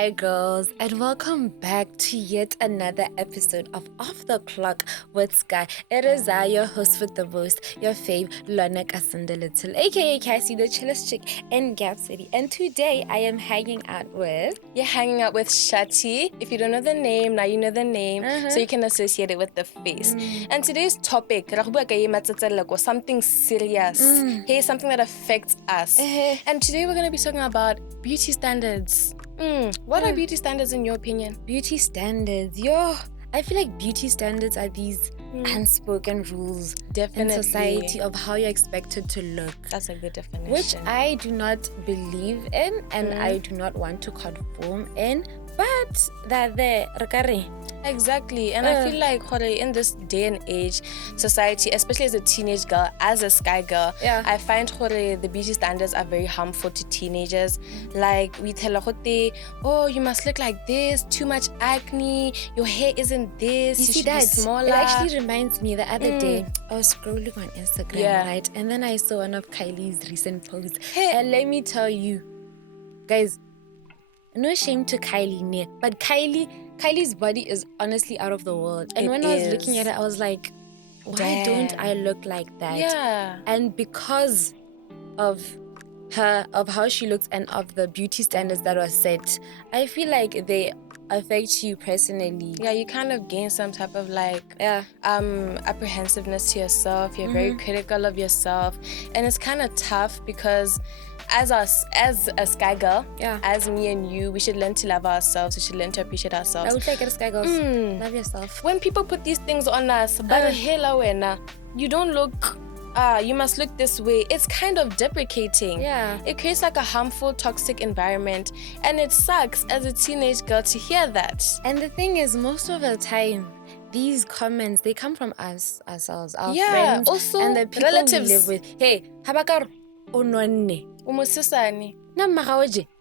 Hi girls, and welcome back to yet another episode of Off the Clock with Sky. It is I, your host with the most, your fave, Lona Kasandalittle, aka Kassy, the chillest chick in Gap City. And today I am hanging out with... You're hanging out with Shathi. If you don't know the name, now you know the name, so you can associate it with the face. And today's topic, something serious. Hey, something that affects us. And today we're going to be talking about beauty standards. What are beauty standards in your opinion? Beauty standards, I feel like beauty standards are these unspoken rules in society of how you're expected to look. That's a good definition. Which I do not believe in and I do not want to conform in, but they're there. Exactly. And I feel like in this day and age society, especially as a teenage girl, as a Sky girl, I find the beauty standards are very harmful to teenagers. Like we tell oh, you must look like this, too much acne, your hair isn't this, you should be smaller. It actually reminds me the other day I was scrolling on Instagram, right? And then I saw one of Kylie's recent posts. And let me tell you, guys, no shame to Kylie, but Kylie's body is honestly out of the world. And when I was looking at it, I was like, why don't I look like that? Yeah. And because of how she looks and of the beauty standards that were set, I feel like they affect you personally. Yeah, you kind of gain some type of apprehensiveness to yourself. You're very critical of yourself. And it's kind of tough because as a Sky girl, as me and you, we should learn to love ourselves. We should learn to appreciate ourselves. I would like it, Sky girls. Love yourself. When people put these things on us, you don't look, you must look this way. It's kind of deprecating. Yeah. It creates like a harmful, toxic environment. And it sucks as a teenage girl to hear that. And the thing is, most of the time, these comments, they come from ourselves, our friends, also and the people relatives we live with. Hey, habakar ononne.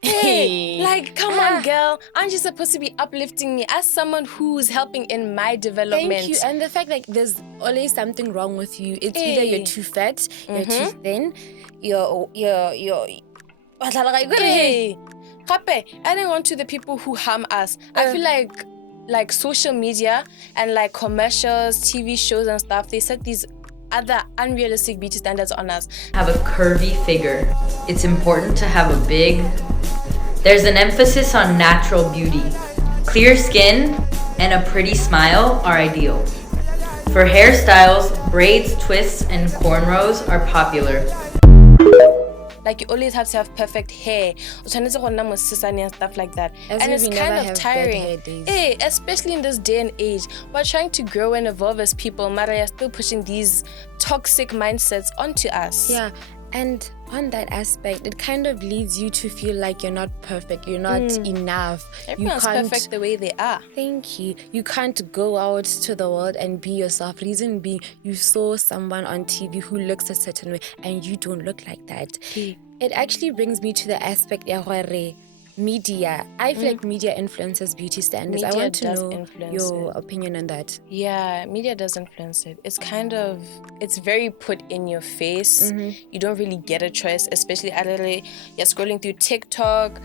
Hey, like, come on, girl. Aren't you supposed to be uplifting me as someone who's helping in my development? Thank you. And the fact like there's always something wrong with you. It's either you're too fat, you're too thin, you're Hey, adding on to the people who harm us, I feel like social media and like commercials, TV shows and stuff, they set these other unrealistic beauty standards on us. Have a curvy figure. It's important to have a there's an emphasis on natural beauty. Clear skin and a pretty smile are ideal. For hairstyles, braids, twists, and cornrows are popular. Like you always have to have perfect hair, and stuff like that. And it's kind of tiring. Hey, especially in this day and age, we're trying to grow and evolve as people. Mara, still pushing these toxic mindsets onto us. Yeah, and on that aspect, it kind of leads you to feel like you're not perfect, you're not enough. Everyone's perfect the way they are. Thank you. You can't go out to the world and be yourself. Reason being, you saw someone on TV who looks a certain way and you don't look like that. It actually brings me to the aspect where media. I feel like media influences beauty standards. I want to know your opinion on that. Yeah, media does influence it. It's very put in your face. You don't really get a choice, especially you're scrolling through TikTok,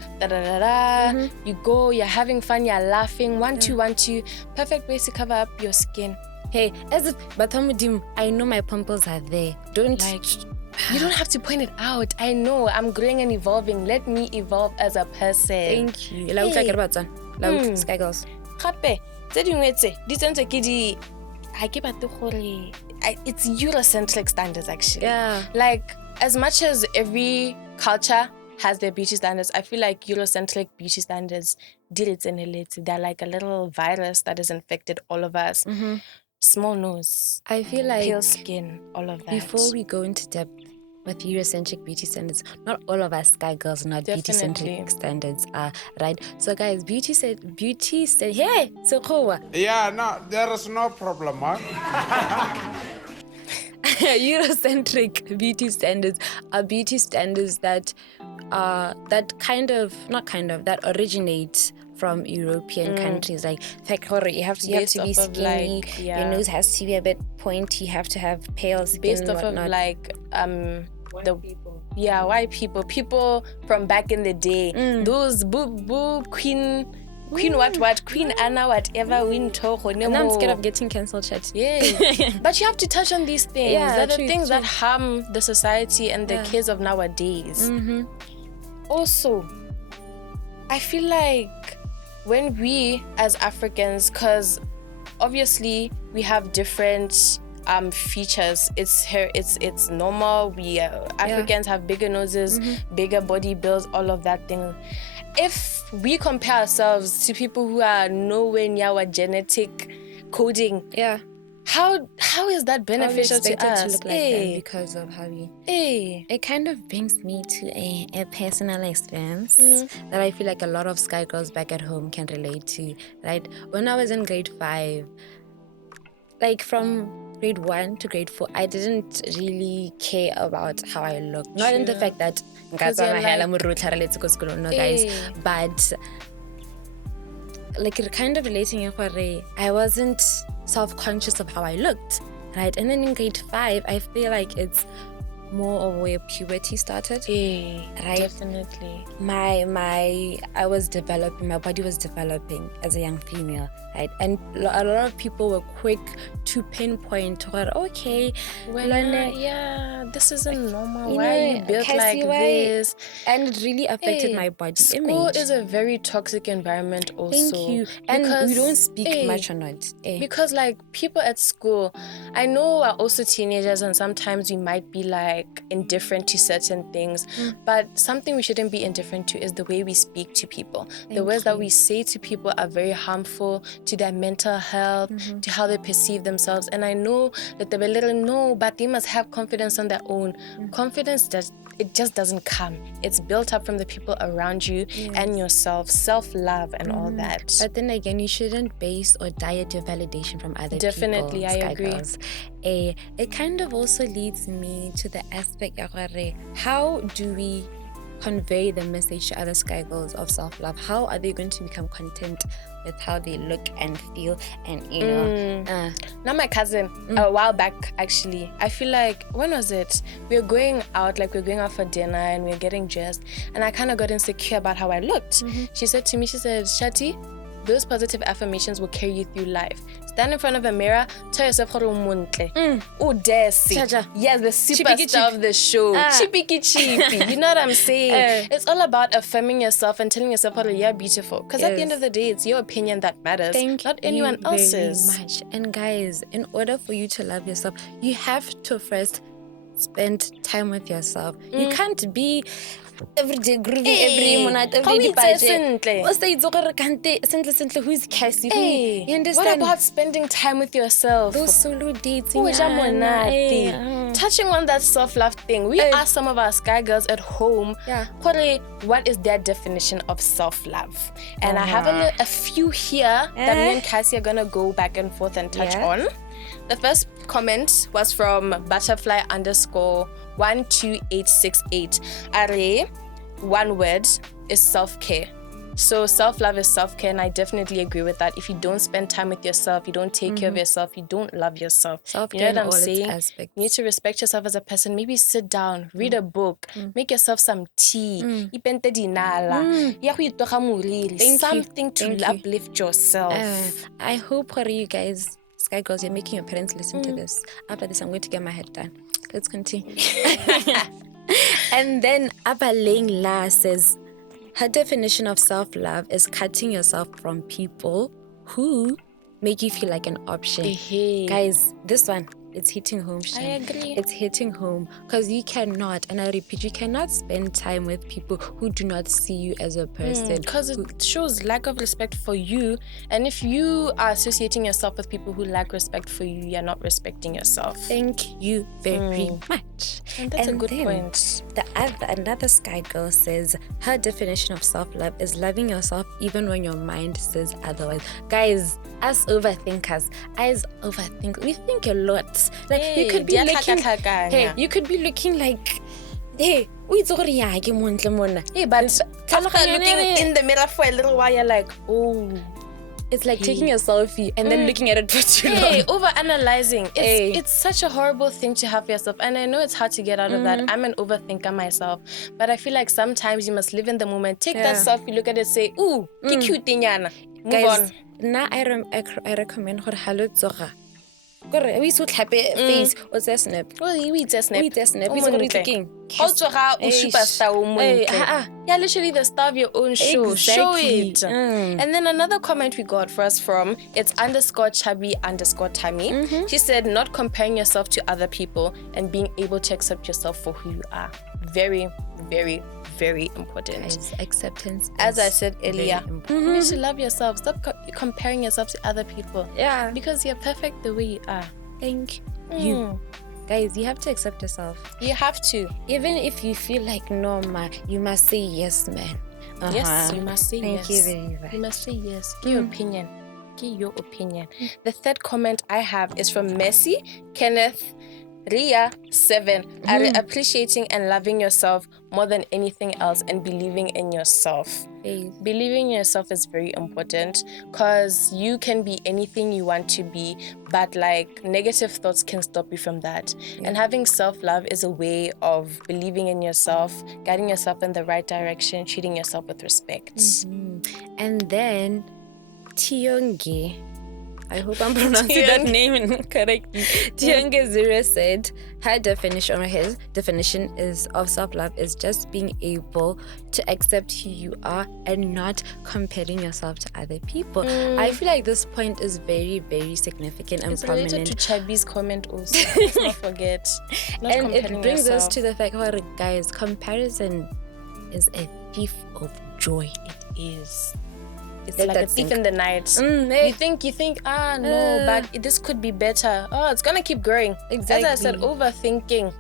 you go, you're having fun, you're laughing, one, two, perfect ways to cover up your skin. Hey, as if I know my pimples are there. You don't have to point it out. I know I'm growing and evolving. Let me evolve as a person. Thank you. Sky girls. It's Eurocentric standards actually. Yeah. Like as much as every culture has their beauty standards, I feel like Eurocentric beauty standards they're like a little virus that has infected all of us. Small nose, I feel like pale skin, all of that. Before we go into depth with Eurocentric beauty standards, not all of us Sky girls not beauty-centric standards are, right? So guys, beauty hey, so yeah, no, there is no problem, huh? Eurocentric beauty standards are beauty standards that originate from European countries. Like you have to be skinny, your nose has to be a bit pointy, you have to have pale skin. Based off of like Yeah, white people from back in the day. Those boob queen what queen Anna whatever win talk. And I'm scared of getting cancelled, chat. Yeah. But you have to touch on these things. Yeah, They're the things that harm the society and the kids of nowadays. Also, I feel like when we as Africans, because obviously we have different features. It's normal. We Africans have bigger noses, bigger body builds, all of that thing. If we compare ourselves to people who are nowhere near our genetic coding, how is that beneficial to us? To look like them because of how we. It kind of brings me to a personal experience that I feel like a lot of sky girls back at home can relate to. Right, when I was in grade 5, like from grade 1 to grade 4, I didn't really care about how I looked. Not in the fact that guys, but like kind of relating, I wasn't self-conscious of how I looked, right? And then in grade 5, I feel like it's more of where puberty started. Right? Definitely. I was developing, my body was developing as a young female, right? And a lot of people were quick to pinpoint, okay, this isn't normal. Why are you built like this? And it really affected my body image. School is a very toxic environment also. Thank you. And we don't speak much on it. Because like people at school, I know are also teenagers, and sometimes we might be like indifferent to certain things, but something we shouldn't be indifferent to is the way we speak to people. The words that we say to people are very harmful to their mental health, to how they perceive themselves. And I know that they were little, but they must have confidence on their own. Confidence it just doesn't come. It's built up from the people around you and yourself, self-love and all that. But then again, you shouldn't base or diet your validation from other people. Definitely, I agree. Girls. It kind of also leads me to the aspect of how do we convey the message to other sky girls of self-love? How are they going to become content with how they look and feel? And now my cousin a while back, actually, I feel like, when was it, we were going out for dinner and we were getting dressed, and I kind of got insecure about how I looked. She said to me, Shathi, those positive affirmations will carry you through life. Stand in front of a mirror, tell yourself how to muntle. Yes, the superstar of the show. Chippy. You know what I'm saying? It's all about affirming yourself and telling yourself how you're beautiful. Because at the end of the day, it's your opinion that matters, not anyone else's. Very much. And guys, in order for you to love yourself, you have to first spend time with yourself. You can't be every day groovy, every month, every day. Who's Kassy? You understand? What about spending time with yourself? Those solo dates. Touching on that self-love thing, we asked some of our sky girls at home, what is their definition of self-love? And I have a few here that me and Kassy are gonna go back and forth and touch on. The first comment was from butterfly_12868. Are, one word, is self-care. So self-love is self-care, and I definitely agree with that. If you don't spend time with yourself, you don't take care of yourself, you don't love yourself. Self-care, you know what I'm saying? You need to respect yourself as a person. Maybe sit down, read a book, make yourself some tea, something to uplift yourself. I hope for you guys, sky girls, you're making your parents listen to this. After this, I'm going to get my head done. Let's continue. And then Abaling La says, her definition of self-love is cutting yourself from people who make you feel like an option. Guys, this one, it's hitting home. I agree. It's hitting home because you cannot, and I repeat, you cannot spend time with people who do not see you as a person. Because it shows lack of respect for you. And if you are associating yourself with people who lack respect for you, you're not respecting yourself. Thank you very much. And that's a good point. Another sky girl says her definition of self-love is loving yourself even when your mind says otherwise. Guys, us overthinkers, we think a lot. Like you could be looking, you could be looking like, but after looking in the mirror for a little while, you're like, It's like taking a selfie and then looking at it for too long. Over-analyzing. It's such a horrible thing to have for yourself. And I know it's hard to get out of that. I'm an overthinker myself. But I feel like sometimes you must live in the moment. Take that selfie, look at it, say, ooh, cute tinyana. Move on. Now I recommend her halo tsoga. Gore we so clap face o tsa snap. Oh, you eat a snap. We tsa snap. It's already taking. Tsoga o superstar o montle. Yeah, literally the star of your own show. Exactly. Show it. And then another comment we got for us from, it's _chubby_tammy. She said, not comparing yourself to other people and being able to accept yourself for who you are. Very, very, very important. Guys, acceptance. As I said earlier, you need to love yourself. Stop comparing yourself to other people. Yeah. Because you're perfect the way you are. Thank you. Guys, you have to accept yourself. You have to. Even if you feel like no, ma, you must say yes, man. Yes, you must say yes. Thank you very much. You must say yes. Give your opinion. Give your opinion. The third comment I have is from Messi, Kenneth, Ria 7. Appreciating and loving yourself more than anything else and believing in yourself. Believing in yourself is very important because you can be anything you want to be, but like negative thoughts can stop you from that. And having self-love is a way of believing in yourself, guiding yourself in the right direction, treating yourself with respect. And then Tionge, I hope I'm pronouncing that name correctly. Tionge Zero said her definition, or his definition is of self-love is just being able to accept who you are and not comparing yourself to other people. I feel like this point is very, very significant and prominent. It's related to Chubby's comment also. Let's not forget. And it brings us to the fact, guys, comparison is a thief of joy. It is. It's like a thief in the night. You think, no, but this could be better. Oh, it's gonna keep growing. Exactly. As I said, overthinking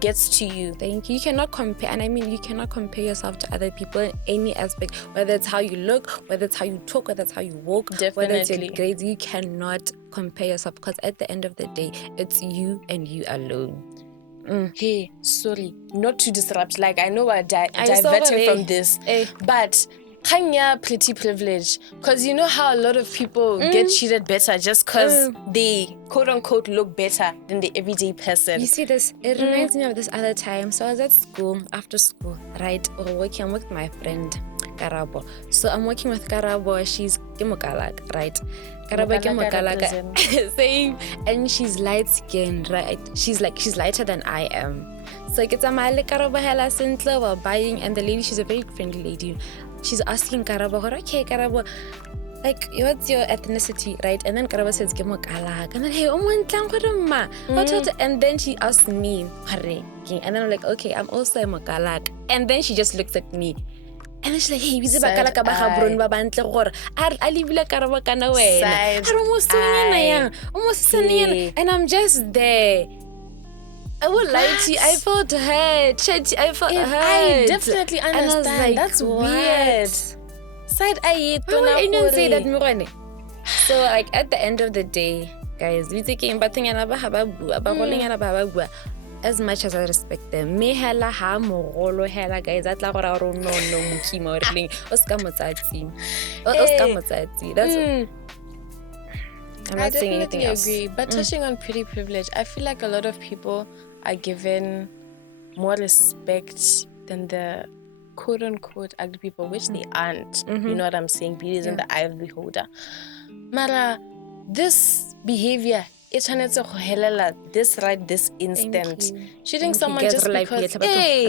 gets to you. Thank you. You cannot compare, and I mean, you cannot compare yourself to other people in any aspect, whether it's how you look, whether it's how you talk, whether it's how you walk, whether it's your grades. You cannot compare yourself because at the end of the day, it's you and you alone. Hey, sorry, not to disrupt. Like, I know we're diverting from this, but Kanya pretty privilege, because you know how a lot of people get treated better just because they quote unquote look better than the everyday person. You see this, it reminds me of this other time. So I was at school, after school, right? I'm working with my friend Karabo. So I'm working with Karabo, she's Kemokalak, right? Karabo Kemokalak, same, and she's light skinned, right? She's lighter than I am. So it's a male Karabo hela sentle we're buying, and the lady, she's a very friendly lady. She's asking Karabo, okay, Karabo, like, what's your ethnicity, right? And then Karabo says, Kemokalak. And then, hey, and then she asked me, and then I'm like, okay, I'm also a Mokalak. And then she just looks at me. And then she's like, hey, bizi bakala ka ba gabrun ba bantle gore a libile Karabo kana wena. And I'm just there. I would lie to you. I felt hurt. I felt hurt. I definitely understand. Like, that's weird. Side eye. I didn't say that, Murane. So, like, at the end of the day, guys, we taking as much as I respect them, me hela ha mogolo hela guys atla gore ro no mukima o rileng o ska motsatsi. That's I'm not saying anything else. I agree. But touching on pretty privilege, I feel like a lot of people are given more respect than the quote-unquote ugly people, which they aren't. You know what I'm saying? Beauty is in the eye of the beholder. Mara, this behavior, it's this right this instant. Shooting someone just because, hey,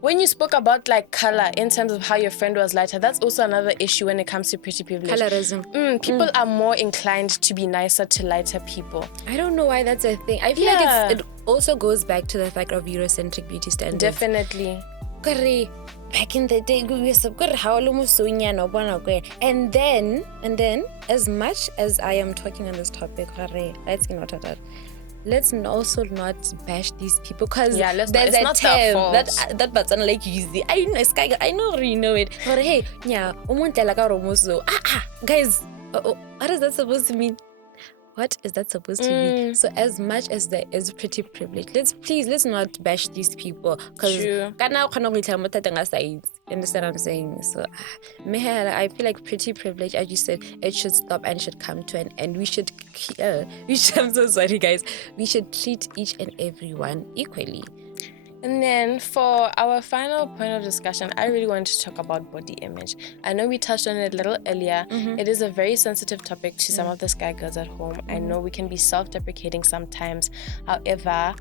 when you spoke about like color in terms of how your friend was lighter, that's also another issue when it comes to pretty privilege. Colorism. People are more inclined to be nicer to lighter people. I don't know why that's a thing. I feel like it also goes back to the fact of Eurocentric beauty standards. Definitely. Back in the day, and then, as much as I am talking on this topic, let's also not bash these people, because there's a term that but like easy. I know you know it. But hey, guys, what is that supposed to mean? what is that supposed to be? So as much as there is pretty privilege, let's not bash these people. Because you understand what I'm saying? So I feel like pretty privilege, as you said, it should stop and should come to an end. I'm so sorry guys. We should treat each and everyone equally. And then for our final point of discussion, I really wanted to talk about body image. I know we touched on it a little earlier. It is a very sensitive topic to some of the sky girls at home. I know we can be self-deprecating sometimes. However,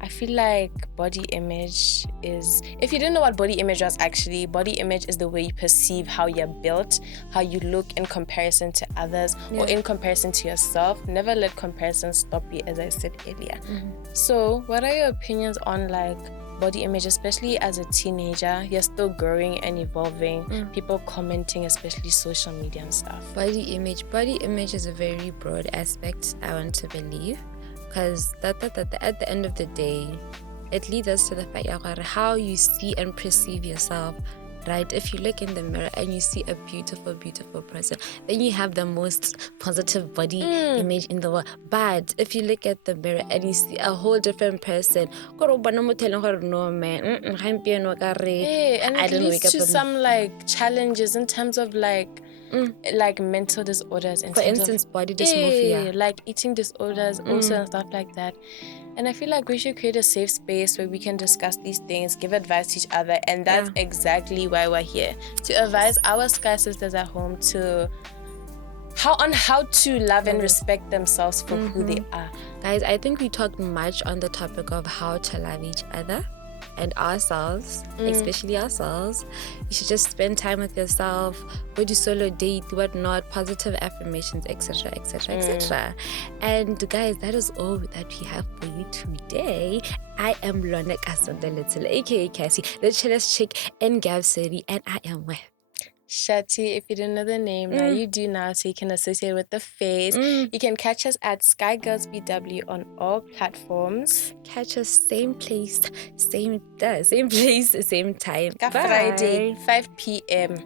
I feel like body image is... If you didn't know what body image was actually, body image is the way you perceive how you're built, how you look in comparison to others or in comparison to yourself. Never let comparison stop you, as I said earlier. So what are your opinions on like body image, especially as a teenager? You're still growing and evolving. People commenting, especially social media and stuff. Body image is a very broad aspect, I want to believe, because at the end of the day, it leads us to the fact of how you see and perceive yourself. Right? If you look in the mirror and you see a beautiful, beautiful person, then you have the most positive body image in the world. But if you look at the mirror and you see a whole different person, no man, and it leads to some like challenges in terms of like mental disorders. For instance, body dysmorphia. Like eating disorders also and stuff like that. And I feel like we should create a safe space where we can discuss these things, give advice to each other. And that's exactly why we're here. To advise our sky sisters at home to how to love and respect themselves for who they are. Guys, I think we talked much on the topic of how to love each other and ourselves, especially ourselves. You should just spend time with yourself, go to solo date, whatnot, positive affirmations, etc., etc., etc. And guys, that is all that we have for you today. I am Lona Kasonda aka Kassy, the chillest chick in Gab City, and I am with Shathi. If you didn't know the name, now you do now, so you can associate with the face. You can catch us at Sky Girls BW on all platforms. Catch us same place, same time. Friday, 5 p.m.